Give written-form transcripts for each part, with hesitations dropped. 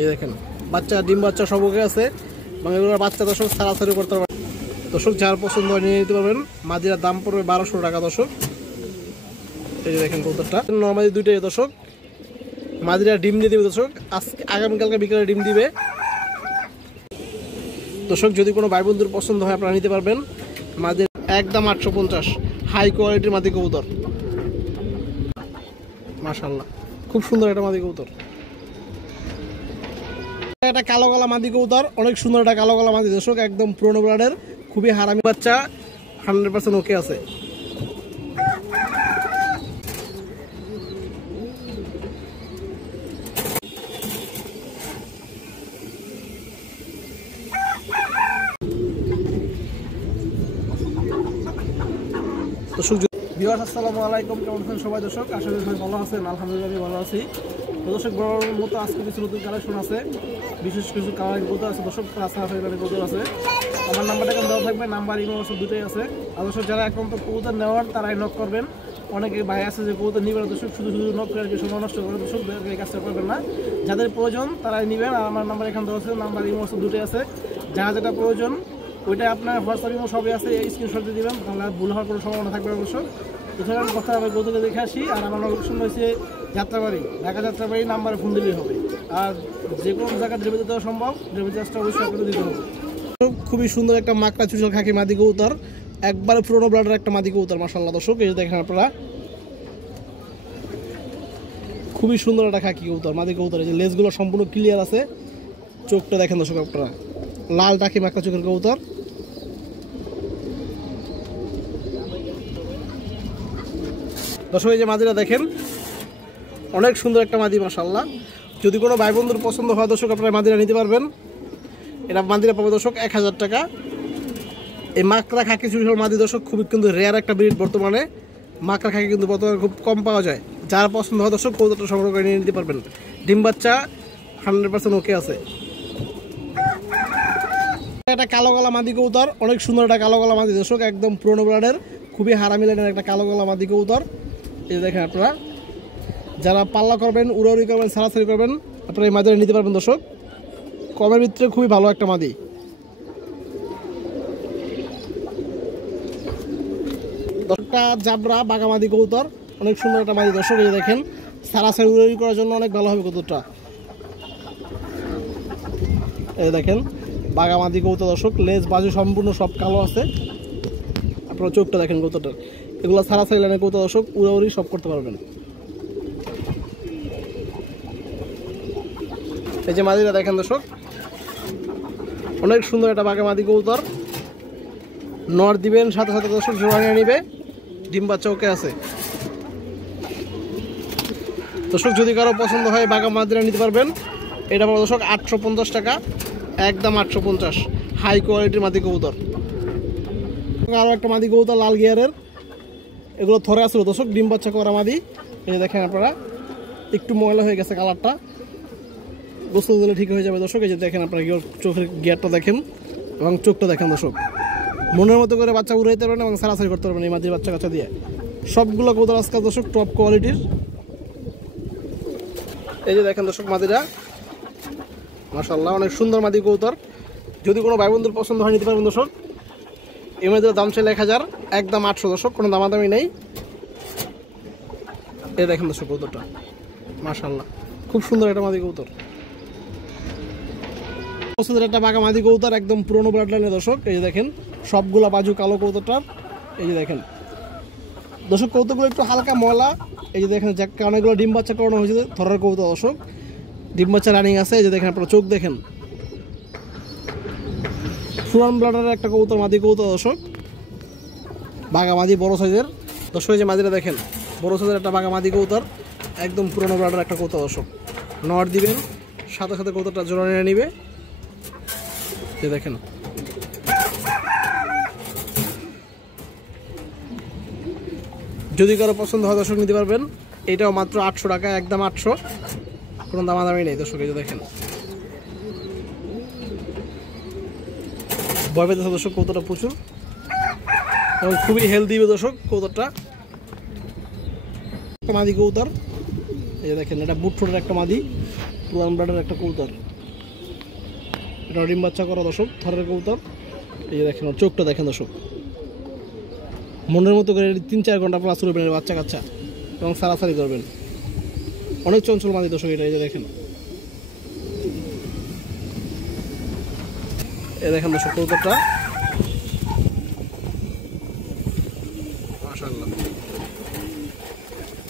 এই দেখেন বাচ্চা ডিম বাচ্চা সব ওকে আছে এবং এগুলোর বাচ্চা দর্শক ছাড়াছাড়ি করতে পারবেন দর্শক। যার পছন্দ হয় নিয়ে নিতে পারবেন। মাদিরার দাম পড়বে 1200 টাকা দর্শক। এই যে দেখেন কবুতরটা নরমালি দুইটাই দর্শক। মাদিরা ডিম দিয়ে দিবে দর্শক, আজকে আগামীকালকে বিকেলে ডিম দিবে দর্শক। যদি কোনো ভাই বন্ধুর পছন্দ হয় আপনারা নিতে পারবেন। মাদির একদম 850, হাই কোয়ালিটির মাদি কবুতর মাশাআল্লাহ, খুব সুন্দর একটা মাদি কবুতর। একটা কালো গলা মাদি কবুতর, অনেক সুন্দর একটা কালো গলা মাদি দর্শক, একদম পুরনো ব্লাডের, খুবই হারামি বাচ্চা, 100% ওকে আছে। দর্শক ভিউয়ার্স আসসালামু আলাইকুম, কেমন আছেন সবাই দর্শক? আশা করি সবাই ভালো আছেন। আলহামদুলিল্লাহ আমি ভালো আছি। তো দর্শক বরাবরের মতো আজকে কিছু নতুন কালেকশন আছে, বিশেষ কিছু কালারিং কবুতর আছে দর্শক, কবুতর আছে। আমার নাম্বারটা এখন দেওয়া থাকবে, নাম্বার ইমো হোয়াটসঅ্যাপ দুটোই আছে। আর দর্শক যারা এখন তো কবুতর নেওয়ার তারাই নক করবেন। অনেকে ভাই আছে যে কবুতর নিবেন দর্শক, শুধু শুধু নক করে সময় নষ্ট করে দর্শক, এই কাজটা করবেন না। যাদের প্রয়োজন তারাই নেবেন। আর আমার নাম্বার এখানে দেওয়া আছে, নাম্বার ইমো হোয়াটসঅ্যাপ দুটোই আছে। যারা যেটা প্রয়োজন ওইটা আপনার হোয়াটসঅ্যাপ ইমো সবই আছে, স্ক্রিনশট দিয়ে দেবেন, তাহলে ভুল হওয়ার কোনো সম্ভাবনা থাকবে অবশ্যই। এছাড়া কথা হবে গৌতমকে দেখে আসি। আর আমার লোকেশন রয়েছে যাত্রাবাড়ি, ঢাকা যাত্রাবাড়ি, নাম্বারে ফোন দিলেই হবে। আর যে কোনো জায়গায় ডেলিভারি দেওয়া সম্ভব, ডেলিভারি চার্জটা অবশ্যই আপনাদের দিতে হবে। খুবই সুন্দর একটা মাকড়া চুচল খাকি মাদি কবুতর, একবারে পুরোনো ব্লাডের একটা মাদি কবুতর মাশাআল্লাহ দর্শক। এই যে দেখেন আপনারা, খুবই সুন্দর একটা খাকি কবুতর মাদি কবুতর। এই যে লেজগুলো সম্পূর্ণ ক্লিয়ার আছে, চোখটা দেখেন দর্শক আপনারা, লাল টাকি মাকড়া চোখের কবুতর। দর্শক এই যে মাদিরা দেখেন, অনেক সুন্দর একটা মাদি মাশাআল্লাহ। যদি কোনো ভাই বন্ধুর পছন্দ হয় দর্শক আপনারা মাদিরা নিতে পারবেন। এটা মাদিরা পাবে দর্শক 1000 টাকা। এই মাকড়া খাকি চুষল মাদি দর্শক খুবই কিন্তু রেয়ার একটা ব্রিড বর্তমানে। মাকড়া খাকি কিন্তু বর্তমানে খুব কম পাওয়া যায়। যার পছন্দ হয় দর্শক কবুতরটা সংগ্রহ করে নিয়ে নিতে পারবেন। ডিম বাচ্চা 100% ওকে আছে। একটা কালো গলা মাদি কবুতর, অনেক সুন্দর একটা কালো গলা মাদি দর্শক, একদম পুরনো ব্লাডের, খুবই হারামি লাইনের একটা কালো গলা মাদি কবুতর। এই দেখেন আপনারা যারা পাল্লা করবেন, উড়াউড়ি করবেন, সারাসারি করবেন, আপনারা এই মাদিরা নিতে পারবেন দর্শক। কমের ভিতরে খুবই ভালো একটা মাদি। দর্শকটা জাবরা বাগামাদি কবুতর, অনেক সুন্দর একটা মাদি দর্শক। এই দেখেন সারাসারি উড়াউড়ি করার জন্য অনেক ভালো হবে কবুতরটা। এই দেখেন বাগামাদি কবুতর দর্শক, লেজ বাজু সম্পূর্ণ সব কালো আছে। আপনারা চোখটা দেখেন কবুতরটার, এগুলো সারাসারি লাইনের কবুতর দর্শক, উড়াউড়ি সব করতে পারবেন। এই যে মাদিরা দেখেন দর্শক, অনেক সুন্দর একটা বাগামাদি কবুতর। নর দিবেন সাথে সাথে দর্শক জোড়া নিয়ে নিবে, ডিম বাচ্চা ওকে আছে দর্শক। যদি কারো পছন্দ হয় বাগা মাদিরা নিতে পারবেন। এটা পাবো দর্শক 850 টাকা, একদম 850, হাই কোয়ালিটির মাদি কবুতর। আরও একটা মাদি কবুতর লাল গিয়ারের, এগুলো থরে আসলো দর্শক, ডিম বাচ্চা করা মাদি। এই দেখেন আপনারা, একটু ময়লা হয়ে গেছে কালারটা, গোসল দিলে ঠিক হয়ে যাবে দর্শক। এই যে দেখেন আপনারা চোখের গিয়ারটা দেখেন এবং চোখটা দেখেন দর্শক, মনের মতো করে বাচ্চা উড়াইতে পারবেন এবং সারাসারি করতে পারবেন এই মাদির বাচ্চা কাচ্চা দিয়ে। সবগুলো কবুতর আজকাল দর্শক টপ কোয়ালিটির। এই যে দেখেন দর্শক মাদিরা মাশাআল্লাহ, অনেক সুন্দর মাদি কবুতর। যদি কোনো ভাই বন্ধুর পছন্দ হয় নিতে পারবেন দর্শক। এই মাদির দাম ছিল 1000, একদম 800 দর্শক, কোনো দামাদামি নেই। এই দেখেন দর্শক কবুতরটা মাশাআল্লাহ, খুব সুন্দর একটা মাদি কবুতর। একটা বাঘা মাদি কবুতর, একদম পুরোনো ব্লাড লাইনের দর্শক। এই যে দেখেন সবগুলা বাজু কালো কবুতরটার। এই যে দেখেন দর্শক কবুতরগুলো একটু হালকা ময়লা। এই যে দেখেন অনেকগুলো ডিম বাচ্চা করানো হয়েছে থরের কবুতর দর্শক, ডিম বাচ্চা রানিং আছে। এই যে দেখেন আপনারা চোখ দেখেন, পুরান ব্লাডের একটা কবুতর মাদি কবুতর দর্শক, বাঘা মাদি বড় সাইজের দর্শক। এই যে মাদিরা দেখেন, বড় সাইজের একটা বাঘা মাদি কবুতর, একদম পুরোনো ব্লাডের একটা কবুতর দর্শক। নর দিবেন সাথে সাথে কবুতরটা জোড়া নিয়ে নিবে। দেখেন যদি কারো পছন্দ হয় দর্শক নিতে পারবেন। এটাও মাত্র 800 টাকা, একদম 800, কোনো দামাদামি নেই দর্শক। এই যে দেখেন ভয় পেতেছে দর্শক কবুতরটা প্রচুর এবং খুবই হেলদি দর্শক কবুতরটা। মাদি কবুতর এই দেখেন এটা বুট ঠোঁটের একটা মাদি, পুরান ব্লাডের একটা কবুতর। এটা ডিম বাচ্চা করা দর্শক, থরের কবুতর। এই দেখেন ওর চোখটা দেখেন দর্শক, মনের মতো করে 3-4 ঘন্টা প্লাস করবেন বাচ্চা কাচ্চা এবং সারাসারি করবেন। অনেক চঞ্চল মাদি দর্শক এটা। এই যে দেখেন, এই দেখেন দর্শক কবুতরটা মাশাআল্লাহ।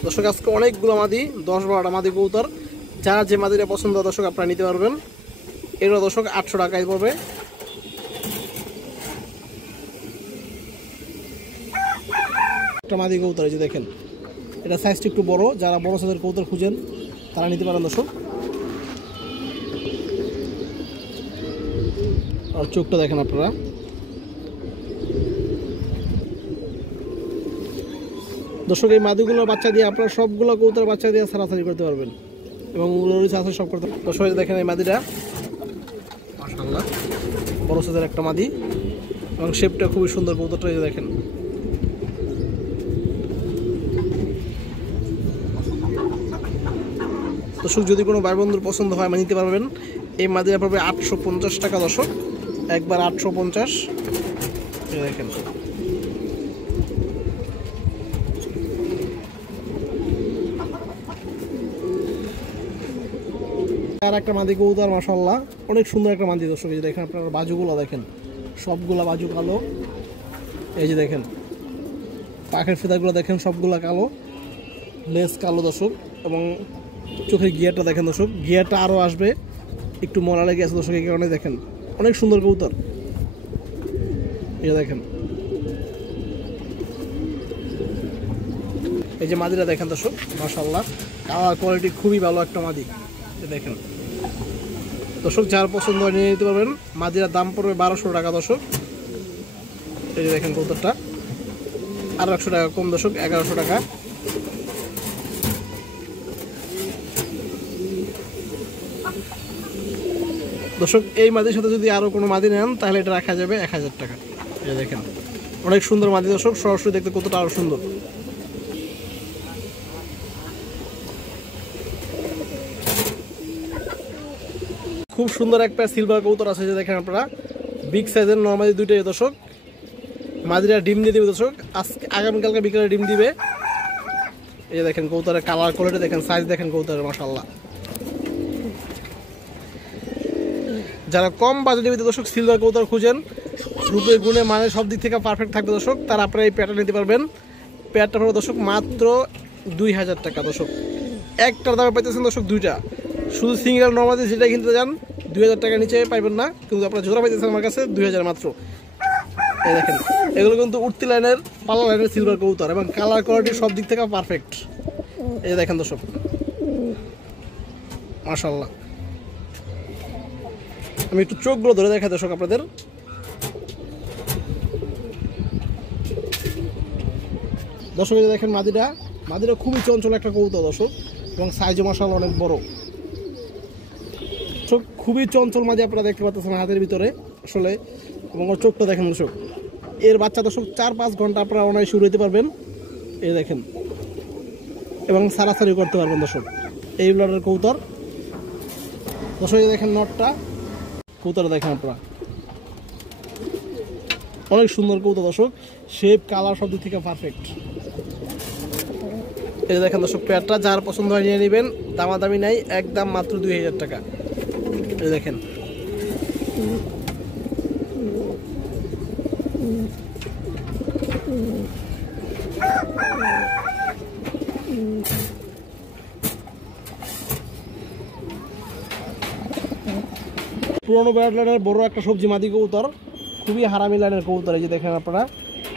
দর্শক আজকে অনেকগুলো মাদি, 10-12টা মাদি কবুতর। যার যে মাদিটা পছন্দ দর্শক আপনারা নিতে পারবেন। এগুলো দর্শক 800 টাকায় পড়বে। একটা মাদি কবুতর এই যে দেখেন, এটা সাইজটা একটু বড়, যারা বড় সাইজের কবুতর খুঁজেন তারা নিতে পারেন দর্শক। আর চোখটা দেখেন আপনারা, দর্শক এই মাদিগুলোর বাচ্চা দিয়ে আপনারা সবগুলো কবুতরের বাচ্চা দিয়ে সারাসারি করতে পারবেন এবং সারাসারি সব করতে। দর্শক দেখেন এই মাদিটা মাশাআল্লাহ, বড় সাইজের একটা মাদি এবং শেপটা খুবই সুন্দর কবুতরটা। এই যে দেখেন, দর্শক যদি কোনো ভাই বন্ধুর পছন্দ হয় নিতে পারবেন। এই মাদিরা পড়বে 850 টাকা দর্শক, একবার 850। দেখেন আর একটা মাদি কবুতর মাশাআল্লাহ, অনেক সুন্দর একটা মাদি দর্শক। এই যে দেখেন আপনারা বাজুগুলো দেখেন, সবগুলা বাজু কালো। এই যে দেখেন পাখের ফেদারগুলো দেখেন, সবগুলা কালো, লেজ কালো দর্শক। এবং চোখের গিয়ারটা দেখেন দর্শক, গিয়ারটা আরও আসবে, একটু মরা লেগে আছে দর্শক। এই কারণে দেখেন অনেক সুন্দর কবুতর। এই দেখেন এই যে মাদিটা দেখেন দর্শক মাশাআল্লাহ, কালার কোয়ালিটি খুবই ভালো একটা মাদি। দেখেন দর্শক যার পছন্দ হয় নিয়ে নিতে পারবেন। মাদিরার দাম পড়বে 1200 টাকা দর্শক। এই যে দেখেন কবুতরটা আরও 100 টাকা কম দর্শক, 1100 টাকা। দর্শক এই মাদির সাথে যদি আরও কোনো মাদি নেন তাহলে এটা রাখা যাবে 1000 টাকা। এই দেখেন অনেক সুন্দর মাদি দর্শক, সরাসরি দেখতে কতটা আরও সুন্দর। খুব সুন্দর একটা সিলভার কবুতর আছে, যে দেখেন আপনারা বিগ সাইজের নরমালি দুইটাই দর্শক। মাদিরা ডিম দিয়ে দিবে দর্শক, আজকে আগামীকালকে বিকেলে ডিম দিবে। এই যে দেখেন কবুতরের কালার কোয়ালিটি দেখেন, সাইজ দেখেন কবুতরের মাশাআল্লাহ। যারা কম বাজেটের ভিতরে দর্শক সিলভার কবুতর খুঁজেন, রূপে গুণে মানে সব দিক থেকে পারফেক্ট থাকবে দর্শক, তারা আপনারা এই প্যাটার্ন নিতে পারবেন। প্যাটটা পড়বে দর্শক মাত্র 2000 টাকা দর্শক। একটার দামে পাইতেছেন দর্শক দুইটা। শুধু সিঙ্গেল নর্মালি যেটা কিনতে যান 2000 টাকার নিচে পাইবেন না, কিন্তু আপনারা জোড়া পাইতেছেন আমার কাছে 2000 মাত্র। এই দেখেন এগুলো কিন্তু উঠতি লাইনের পালা লাইনের সিলভার কবুতর এবং কালার কোয়ালিটি সব দিক থেকে পারফেক্ট। এই দেখেন দর্শক মাশাআল্লাহ। আমি একটু চোখগুলো ধরে দেখাই দর্শক আপনাদের। দর্শক দেখেন মাদিটা খুবই চঞ্চল একটা কবুতর দর্শক, এবং সাইজও মাশাআল্লাহ অনেক বড়। চোখ খুবই চঞ্চল মাদি আপনারা দেখতে পাচ্ছেন হাতের ভিতরে আসলে, এবং ওর চোখটা দেখেন দর্শক। এর বাচ্চা দর্শক 4-5 ঘন্টা আপনারা অনায় শুরু হইতে পারবেন। এই দেখেন, এবং সারাসারি করতে পারবেন দর্শক। এই ব্লাডের কবুতর দর্শক। দেখেন নটটা কবুতর দেখেন আপনারা, অনেক সুন্দর কবুতর দর্শক, শেপ কালার সব দিক থেকে পারফেক্ট। এই দেখেন দর্শক পেয়ারটা যার পছন্দ হয় নিয়ে নেবেন, দামাদামি নাই, একদম মাত্র 2000 টাকা। এই দেখেন পুরোনো ব্যাট লাইনের বড় একটা সবজি মাদি কবুতর, খুবই হারামি লাইনের কবুতর। এই যে দেখেন আপনারা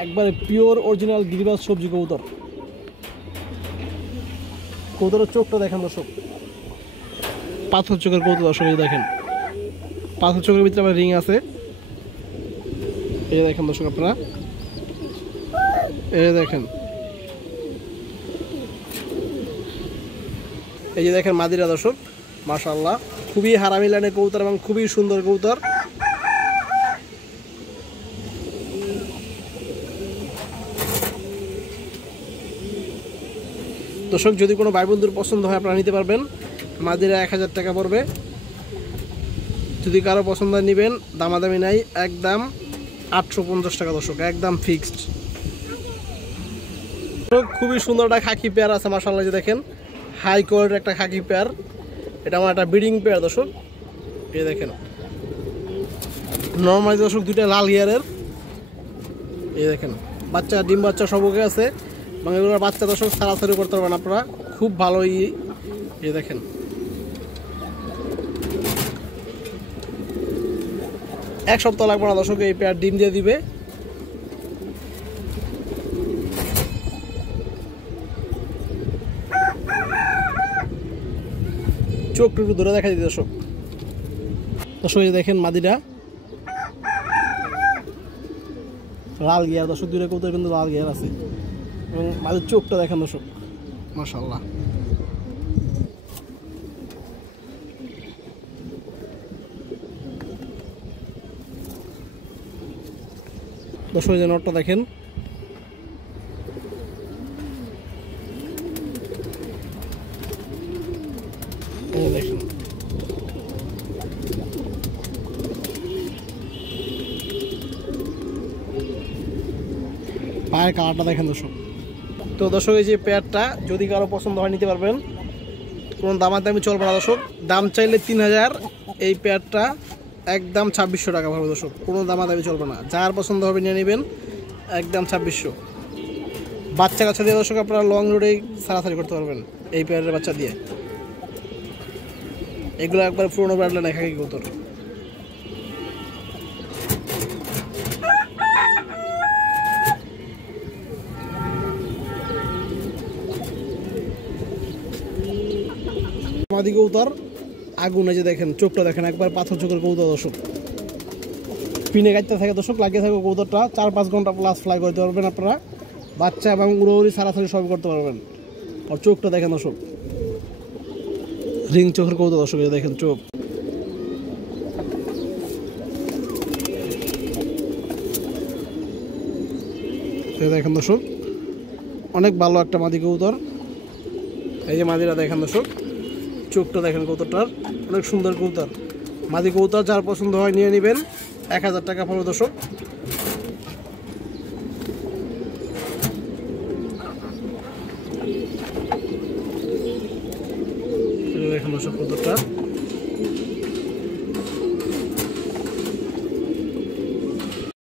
একবারে পিওর অরিজিনাল গিরিবাজ সবজি কবুতর। কবুতরের চোখটা দেখেন দর্শক, পাথর চোখের কবুতর দর্শক। এই দেখেন পাথর চোখের ভিতরে আবার রিং আছে। এই দেখেন দর্শক আপনারা, এই দেখেন এই যে দেখেন মাদিরা দর্শক মাশাআল্লাহ, খুবই হারামি লাইনের কবুতর এবং খুবই সুন্দর কবুতর। দর্শক যদি কোনো ভাই বন্ধুর পছন্দ হয় আপনারা নিতে পারবেন। মাদিরা 1000 টাকা পড়বে। যদি কারো পছন্দ নেবেন দামাদামি নাই, একদম 850 টাকা দর্শক, একদম ফিক্সড। খুবই সুন্দর একটা খাকি পেয়ার আছে মাশাআল্লাহ, যে দেখেন হাই কোয়ালিটির একটা খাকি পেয়ার। এটা আমার একটা ব্রিডিং পেয়ার দর্শক, এই দেখেন নর্মালি দর্শক দুইটা লাল গিয়ারের। এই দেখেন বাচ্চা ডিম বাচ্চা সব ওকে আছে, মানে এগুলোর বাচ্চা দর্শক ছাড়াছাড়ি করতে পারবেন আপনারা, খুব ভালোই। এই দেখেন এক সপ্তাহ লাগবে না দর্শক, এই পেয়ার ডিম দিয়ে দিবে। চোখ একটু ধরে দেখা দিই দর্শক। দর্শক এই দেখেন মাদিটা লাল গিয়ার দর্শক, দুইটা কবুতর কিন্তু লাল গিয়ার আছে, এবং মাদির চোখটা দেখেন দর্শক মাশাআল্লাহ। দর্শক যে নটটা দেখেন, দেখেন পায়ের কালারটা দেখেন দর্শক। তো দর্শক এই যে পেয়ারটা যদি কারো পছন্দ হয় নিতে পারবেন, কোনো দামাদামি চলবে না দর্শক। দাম চাইলে 3000, এই পেয়ারটা একদম 2600 টাকা পড়বে দর্শক, কোনো দামাদামি চলবে না। যার পছন্দ হবে নিয়ে নেবেন, একদম 2600। বাচ্চা কাচ্চা দিয়ে দর্শক আপনারা লং রোডেই সারাসারি করতে পারবেন এই পেয়ারের বাচ্চা দিয়ে। এগুলো একবার পুরোনো ব্র্যান্ডে না খাকি কবুতর। মাদি কবুতর আগুন, এই যে দেখেন চোখটা দেখেন, একবার পাথর চোখের কবুতর দর্শক, পিনে গাইতে থাকে দর্শক, লাগিয়ে থাকে কবুতরটা। 4-5 ঘন্টা প্লাস ফ্লাই করতে পারবেন আপনারা, বাচ্চা এবং উড়োউড়ি সারাসারি সব করতে পারবেন। আর চোখটা দেখেন দর্শক, রিং চোখের কবুতর দর্শক, এই দেখেন চোখ। দেখেন দর্শক অনেক ভালো একটা মাদি কবুতর। এই যে মাদিরা দেখেন দর্শক, চোখটা দেখেন কবুতরটার, অনেক সুন্দর কবুতর। মাদি কবুতর যার পছন্দ হয় নিয়ে নেবেন, 1000 টাকা পড়বে দর্শক। দেখেন দর্শক কবুতরটা।